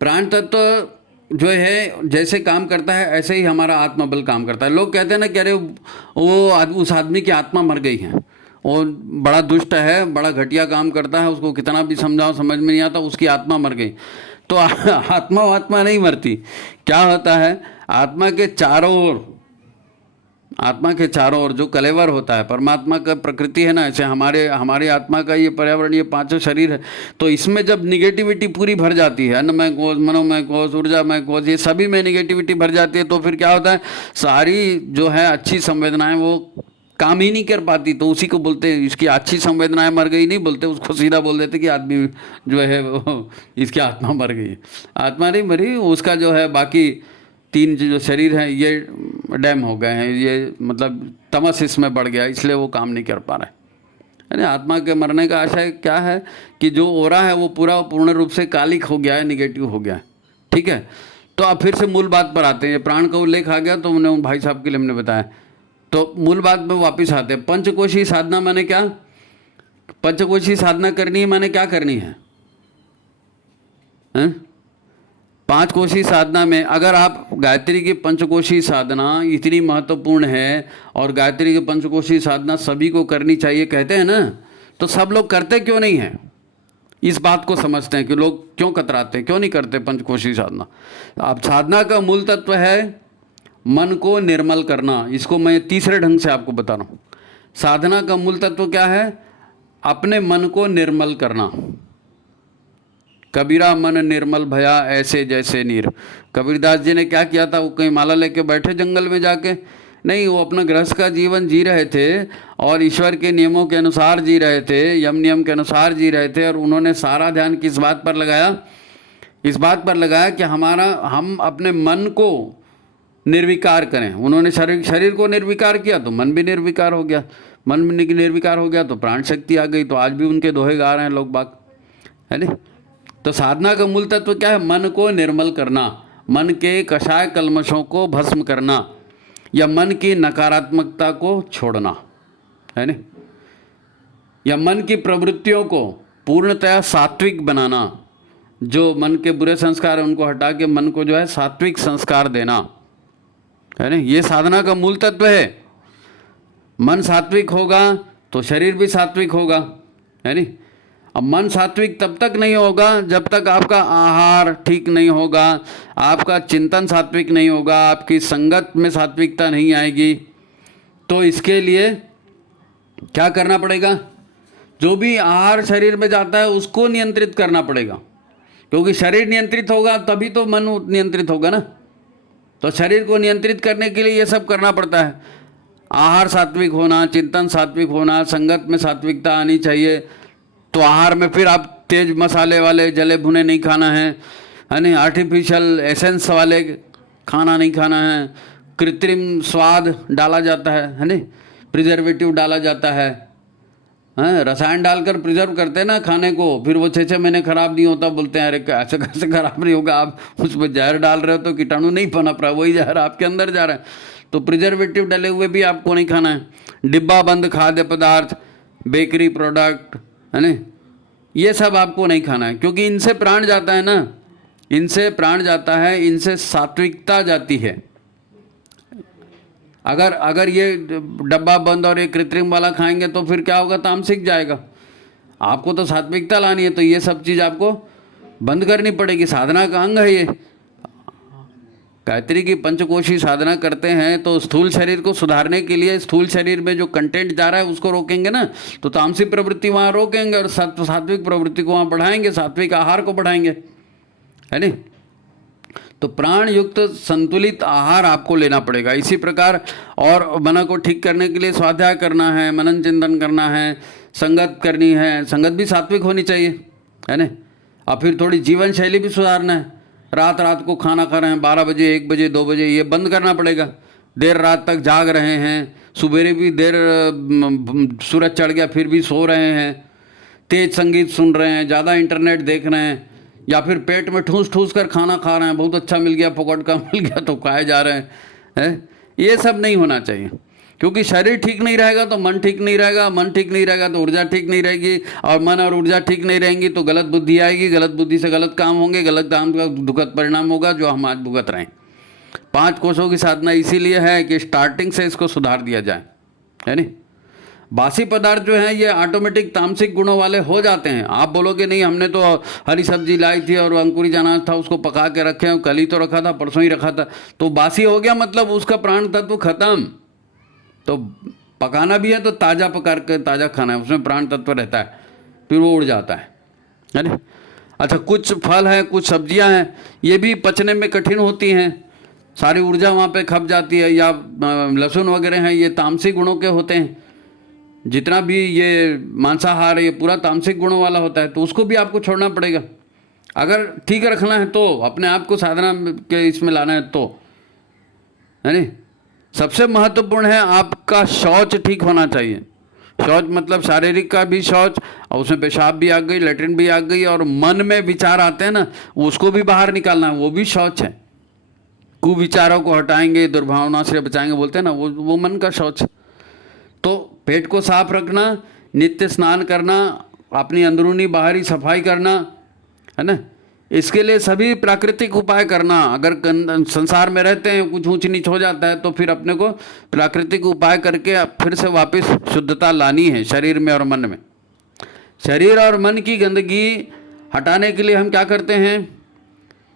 प्राण तत्व जो है जैसे काम करता है ऐसे ही हमारा आत्मबल काम करता है। लोग कहते हैं ना कि अरे वो उस आदमी की आत्मा मर गई है, वो बड़ा दुष्ट है, बड़ा घटिया काम करता है, उसको कितना भी समझाओ समझ में नहीं आता, उसकी आत्मा मर गई। तो आत्मा नहीं मरती। क्या होता है, आत्मा के चारों ओर जो कलेवर होता है, परमात्मा का प्रकृति है ना, ऐसे हमारी आत्मा का ये पर्यावरण, ये पांचों शरीर है, तो इसमें जब निगेटिविटी पूरी भर जाती है, अन्नमय कोश, मनोमय कोश, ऊर्जामय कोश, ये सभी में निगेटिविटी भर जाती है, तो फिर क्या होता है, सारी जो है अच्छी संवेदनाएं वो काम ही नहीं कर पाती। तो उसी को बोलते हैं, इसकी अच्छी संवेदनाएं मर गई नहीं बोलते, उसको सीधा बोल देते कि आदमी जो है वो, इसकी आत्मा मर गई। आत्मा नहीं मरी, उसका जो है बाकी 3 जो शरीर हैं ये डैम हो गए हैं, ये मतलब तमस इसमें बढ़ गया, इसलिए वो काम नहीं कर पा रहे, है ना। आत्मा के मरने का आशय क्या है कि जो ओरा है वो पूर्ण रूप से कालिक हो गया है, निगेटिव हो गया है, ठीक है। तो अब फिर से मूल बात पर आते हैं, प्राण का उल्लेख आ गया तो उन्हें भाई साहब के लिए हमने बताया, तो मूल बात में वापस आते हैं। पंचकोशी साधना माने क्या, पंचकोशी साधना करनी है माने क्या करनी है, हैं? 5 कोशी साधना में अगर आप गायत्री की पंचकोशी साधना इतनी महत्वपूर्ण है और गायत्री की पंचकोशी साधना सभी को करनी चाहिए कहते हैं ना, तो सब लोग करते क्यों नहीं हैं, इस बात को समझते हैं कि लोग क्यों कतराते हैं, क्यों नहीं करते पंचकोशी साधना। अब साधना का मूल तत्व है मन को निर्मल करना। इसको मैं तीसरे ढंग से आपको बता रहा हूँ। साधना का मूल तत्व क्या है, अपने मन को निर्मल करना। कबीरा मन निर्मल भया ऐसे जैसे नीर। कबीरदास जी ने क्या किया था, वो कहीं माला लेके बैठे जंगल में जाके, नहीं, वो अपना गृहस्थ का जीवन जी रहे थे और ईश्वर के नियमों के अनुसार जी रहे थे, यम नियम के अनुसार जी रहे थे, और उन्होंने सारा ध्यान किस बात पर लगाया? इस बात पर लगाया कि हम अपने मन को निर्विकार करें। उन्होंने शरीर को निर्विकार किया तो मन भी निर्विकार हो गया, मन भी निर्विकार हो गया तो प्राण शक्ति आ गई। तो आज भी उनके दोहे गा रहे हैं लोग बाग, है नहीं? तो साधना का मूल तत्व क्या है? मन को निर्मल करना, मन के कषाय कल्मशों को भस्म करना, या मन की नकारात्मकता को छोड़ना, है नहीं? या मन की प्रवृत्तियों को पूर्णतया सात्विक बनाना, जो मन के बुरे संस्कार हैं उनको हटा के मन को जो है सात्विक संस्कार देना, है ना? ये साधना का मूल तत्व है। मन सात्विक होगा तो शरीर भी सात्विक होगा, है नहीं? अब मन सात्विक तब तक नहीं होगा जब तक आपका आहार ठीक नहीं होगा, आपका चिंतन सात्विक नहीं होगा, आपकी संगत में सात्विकता नहीं आएगी। तो इसके लिए क्या करना पड़ेगा? जो भी आहार शरीर में जाता है उसको नियंत्रित करना पड़ेगा, क्योंकि शरीर नियंत्रित होगा तभी तो मन नियंत्रित होगा ना। तो शरीर को नियंत्रित करने के लिए ये सब करना पड़ता है। आहार सात्विक होना, चिंतन सात्विक होना, संगत में सात्विकता आनी चाहिए। तो आहार में फिर आप तेज मसाले वाले जले भुने नहीं खाना है नहीं? आर्टिफिशियल एसेंस वाले खाना नहीं खाना है, कृत्रिम स्वाद डाला जाता है नहीं? प्रिजर्वेटिव डाला जाता है, रसायन डालकर प्रिजर्व करते हैं ना खाने को, फिर वो 6-6 महीने खराब नहीं होता, बोलते हैं अरे ऐसे कैसे खराब नहीं होगा, आप उसमें जहर डाल रहे हो तो कीटाणु नहीं पनप रहा, वही जहर आपके अंदर जा रहा है। तो प्रिजर्वेटिव डले हुए भी आपको नहीं खाना है। डिब्बा बंद खाद्य पदार्थ, बेकरी प्रोडक्ट, है ना, ये सब आपको नहीं खाना है, क्योंकि इनसे प्राण जाता है ना, इनसे प्राण जाता है, इनसे सात्विकता जाती है। अगर ये डब्बा बंद और ये कृत्रिम वाला खाएंगे तो फिर क्या होगा? तामसिक जाएगा। आपको तो सात्विकता लानी है, तो ये सब चीज़ आपको बंद करनी पड़ेगी। साधना का अंग है ये। गायत्री की पंचकोशी साधना करते हैं तो स्थूल शरीर को सुधारने के लिए स्थूल शरीर में जो कंटेंट जा रहा है उसको रोकेंगे ना, तो तामसिक प्रवृत्ति वहाँ रोकेंगे और सात्विक प्रवृत्ति को वहाँ बढ़ाएंगे, सात्विक आहार को बढ़ाएंगे, है नहीं? तो प्राण युक्त संतुलित आहार आपको लेना पड़ेगा। इसी प्रकार और मन को ठीक करने के लिए स्वाध्याय करना है, मनन चिंतन करना है, संगत करनी है, संगत भी सात्विक होनी चाहिए, है ना? और फिर थोड़ी जीवन शैली भी सुधारना है। रात को खाना खा रहे हैं 12 बजे, 1 बजे, 2 बजे, ये बंद करना पड़ेगा। देर रात तक जाग रहे हैं, सुबेरे भी देर सूरज चढ़ गया फिर भी सो रहे हैं, तेज संगीत सुन रहे हैं, ज़्यादा इंटरनेट देख रहे हैं, या फिर पेट में ठूस ठूस कर खाना खा रहे हैं, बहुत अच्छा मिल गया, पकड़ का मिल गया तो खाए जा रहे हैं। ये सब नहीं होना चाहिए, क्योंकि शरीर ठीक नहीं रहेगा तो मन ठीक नहीं रहेगा, मन ठीक नहीं रहेगा तो ऊर्जा ठीक नहीं रहेगी, और मन और ऊर्जा ठीक नहीं रहेंगी तो गलत बुद्धि आएगी, गलत बुद्धि से गलत काम होंगे, गलत काम का दुखद परिणाम होगा जो हम आज भुगत रहे हैं। 5 कोशों की साधना इसीलिए है कि स्टार्टिंग से इसको सुधार दिया जाए, है नहीं? बासी पदार्थ जो हैं ये ऑटोमेटिक तामसिक गुणों वाले हो जाते हैं। आप बोलोगे नहीं हमने तो हरी सब्जी लाई थी और अंकुरित अनाज था उसको पका के रखे, कल ही तो रखा था, परसों ही रखा था, तो बासी हो गया, मतलब उसका प्राण तत्व खत्म। तो पकाना भी है तो ताज़ा पका के ताज़ा खाना है, उसमें प्राण तत्व रहता है, फिर वो उड़ जाता है ना? अच्छा, कुछ फल हैं, कुछ सब्जियां हैं, ये भी पचने में कठिन होती हैं, सारी ऊर्जा वहाँ पे खप जाती है। या लहसुन वगैरह हैं, ये तामसिक गुणों के होते हैं। जितना भी ये मांसाहार है ये पूरा तामसिक गुणों वाला होता है, तो उसको भी आपको छोड़ना पड़ेगा अगर ठीक रखना है, तो अपने आप को साधना के इसमें लाना है तो, है नहीं? सबसे महत्वपूर्ण है आपका शौच ठीक होना चाहिए। शौच मतलब शारीरिक का भी शौच, और उसमें पेशाब भी आ गई, लेटरिन भी आ गई, और मन में विचार आते हैं ना, उसको भी बाहर निकालना है, वो भी शौच है। कुविचारों को हटाएंगे, दुर्भावना से बचाएंगे, बोलते हैं ना, वो मन का शौच। तो पेट को साफ रखना, नित्य स्नान करना, अपनी अंदरूनी बाहरी सफाई करना, है ना? इसके लिए सभी प्राकृतिक उपाय करना। अगर संसार में रहते हैं कुछ ऊंच नीच हो जाता है तो फिर अपने को प्राकृतिक उपाय करके फिर से वापस शुद्धता लानी है शरीर में और मन में। शरीर और मन की गंदगी हटाने के लिए हम क्या करते हैं?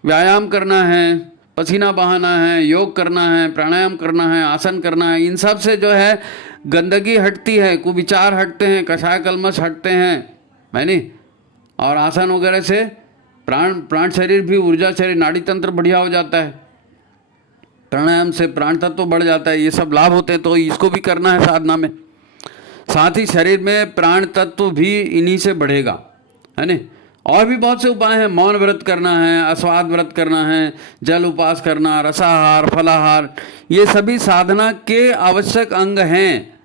व्यायाम करना है, पसीना बहाना है, योग करना है, प्राणायाम करना है, आसन करना है। इन सब से जो है गंदगी हटती है, कुविचार हटते हैं, कषाय कल्मश हटते हैं, है नहीं? और आसन वगैरह से प्राण शरीर भी, ऊर्जा शरीर, नाड़ी तंत्र बढ़िया हो जाता है। प्राणायाम से प्राण तत्व तो बढ़ जाता है, ये सब लाभ होते हैं, तो इसको भी करना है साधना में। साथ ही शरीर में प्राण तत्व भी इन्हीं से बढ़ेगा, है ना। और भी बहुत से उपाय हैं, मौन व्रत करना है, अस्वाद व्रत करना है, जल उपास करना, रसाहार, फलाहार, ये सभी साधना के आवश्यक अंग हैं,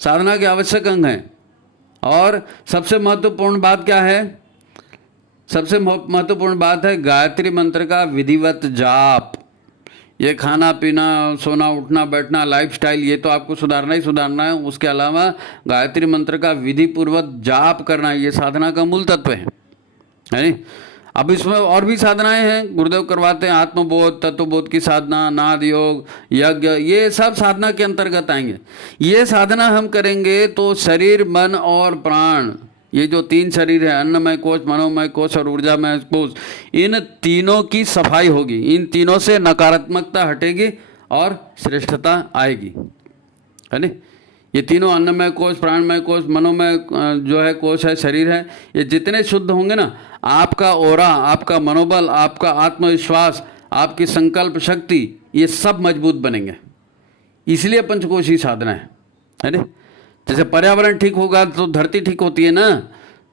साधना के आवश्यक अंग हैं। और सबसे महत्वपूर्ण बात क्या है? सबसे महत्वपूर्ण बात है गायत्री मंत्र का विधिवत जाप। ये खाना पीना, सोना उठना बैठना, लाइफस्टाइल, ये तो आपको सुधारना ही सुधारना है। उसके अलावा गायत्री मंत्र का विधि पूर्वक जाप करना, ये साधना का मूल तत्व है नहीं। अब इसमें और भी साधनाएं हैं, गुरुदेव करवाते हैं, आत्मबोध, तत्वबोध की साधना, नाद योग, यज्ञ, ये सब साधना के अंतर्गत आएंगे। ये साधना हम करेंगे तो शरीर, मन और प्राण, ये जो तीन शरीर है, अन्नमय कोश, मनोमय कोश और ऊर्जामय कोश, इन तीनों की सफाई होगी, इन तीनों से नकारात्मकता हटेगी और श्रेष्ठता आएगी, है नहीं। ये तीनों अन्नमय कोश, प्राणमय कोश, मनोमय जो है कोश है, शरीर है, ये जितने शुद्ध होंगे ना, आपका ओरा, आपका मनोबल, आपका आत्मविश्वास, आपकी संकल्प शक्ति, ये सब मजबूत बनेंगे। इसलिए पंचकोशी साधना है ना। जैसे पर्यावरण ठीक होगा तो धरती ठीक होती है ना,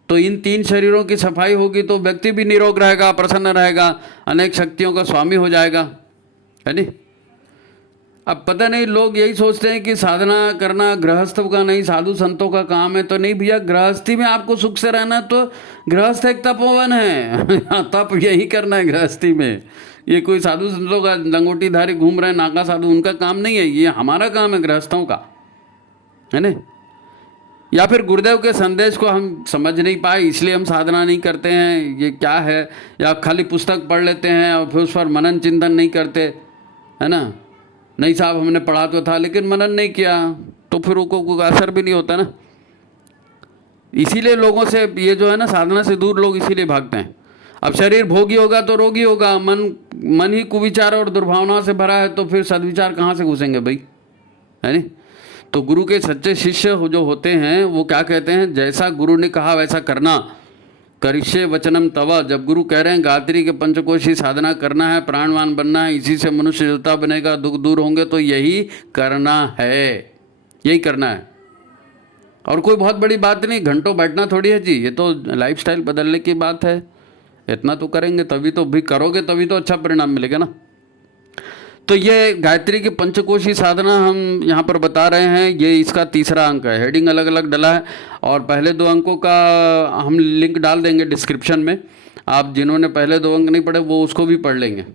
तो इन तीन शरीरों की सफाई होगी तो व्यक्ति भी निरोग रहेगा, प्रसन्न रहेगा, अनेक शक्तियों का स्वामी हो जाएगा, है नहीं। अब पता नहीं, लोग यही सोचते हैं कि साधना करना गृहस्थों का नहीं, साधु संतों का काम है। तो नहीं भैया, गृहस्थी में आपको सुख से रहना तो गृहस्थ एक तपोवन है तप यही करना है गृहस्थी में। ये कोई साधु संतों का लंगोटीधारी घूम रहे हैं, नागा साधु, उनका काम नहीं है, ये हमारा काम है गृहस्थों का, है ना। या फिर गुरुदेव के संदेश को हम समझ नहीं पाए इसलिए हम साधना नहीं करते हैं, ये क्या है। या खाली पुस्तक पढ़ लेते हैं और फिर उस पर मनन चिंतन नहीं करते, है ना। नहीं साहब, हमने पढ़ा तो था लेकिन मनन नहीं किया, तो फिर उनको कोई असर भी नहीं होता ना। इसीलिए लोगों से ये जो है ना, साधना से दूर लोग इसीलिए भागते हैं। अब शरीर भोगी होगा तो रोगी होगा, मन ही कुविचार और दुर्भावनाओं से भरा है, तो फिर सद्विचार कहाँ से घुसेंगे भाई, है नहीं। तो गुरु के सच्चे शिष्य जो होते हैं वो क्या कहते हैं, जैसा गुरु ने कहा वैसा करना, करिष्ये वचनम तव। जब गुरु कह रहे हैं गायत्री के पंचकोशी साधना करना है, प्राणवान बनना है, इसी से मनुष्य देवता बनेगा, दुख दूर होंगे, तो यही करना है, यही करना है। और कोई बहुत बड़ी बात नहीं, घंटों बैठना थोड़ी है जी, ये तो लाइफस्टाइल बदलने की बात है। इतना तो करेंगे तभी तो, भी करोगे तभी तो अच्छा परिणाम मिलेगा ना। तो ये गायत्री की पंचकोशी साधना हम यहाँ पर बता रहे हैं, ये इसका तीसरा अंक है। हेडिंग अलग अलग डला है और पहले दो अंकों का हम लिंक डाल देंगे डिस्क्रिप्शन में। आप जिन्होंने पहले दो अंक नहीं पढ़े वो उसको भी पढ़ लेंगे।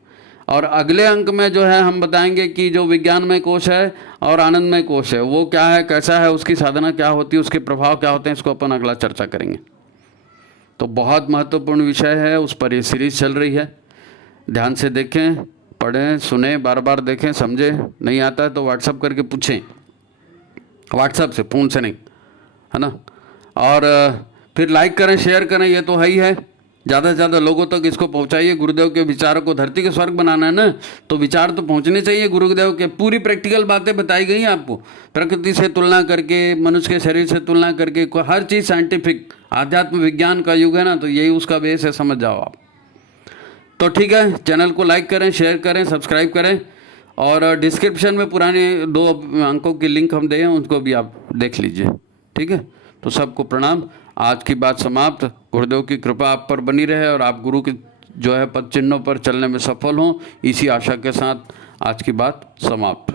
और अगले अंक में जो है हम बताएंगे कि जो विज्ञानमय कोश है और आनंदमय कोश है वो क्या है, कैसा है, उसकी साधना क्या होती है, उसके प्रभाव क्या होते हैं, इसको अपन अगला चर्चा करेंगे। तो बहुत महत्वपूर्ण विषय है, उस पर ये सीरीज चल रही है। ध्यान से देखें, पढ़ें, सुने, बार बार देखें, समझें। नहीं आता है तो व्हाट्सअप करके पूछें, व्हाट्सअप से, फ़ोन से नहीं, है ना। और फिर लाइक करें, शेयर करें, ये तो है ही है। ज़्यादा से ज़्यादा लोगों तक इसको पहुंचाइए। गुरुदेव के विचारों को, धरती के स्वर्ग बनाना है ना, तो विचार तो पहुंचने चाहिए गुरुदेव के। पूरी प्रैक्टिकल बातें बताई गई हैं आपको, प्रकृति से तुलना करके, मनुष्य के शरीर से तुलना करके, हर चीज़ साइंटिफिक, आध्यात्म विज्ञान का युग है ना, तो यही उसका बेस है, समझ जाओ आप। तो ठीक है, चैनल को लाइक करें, शेयर करें, सब्सक्राइब करें। और डिस्क्रिप्शन में पुराने दो अंकों की लिंक हम दें, उनको भी आप देख लीजिए, ठीक है। तो सबको प्रणाम। आज की बात समाप्त। गुरुदेव की कृपा आप पर बनी रहे और आप गुरु के जो है पद चिन्हों पर चलने में सफल हों, इसी आशा के साथ आज की बात समाप्त।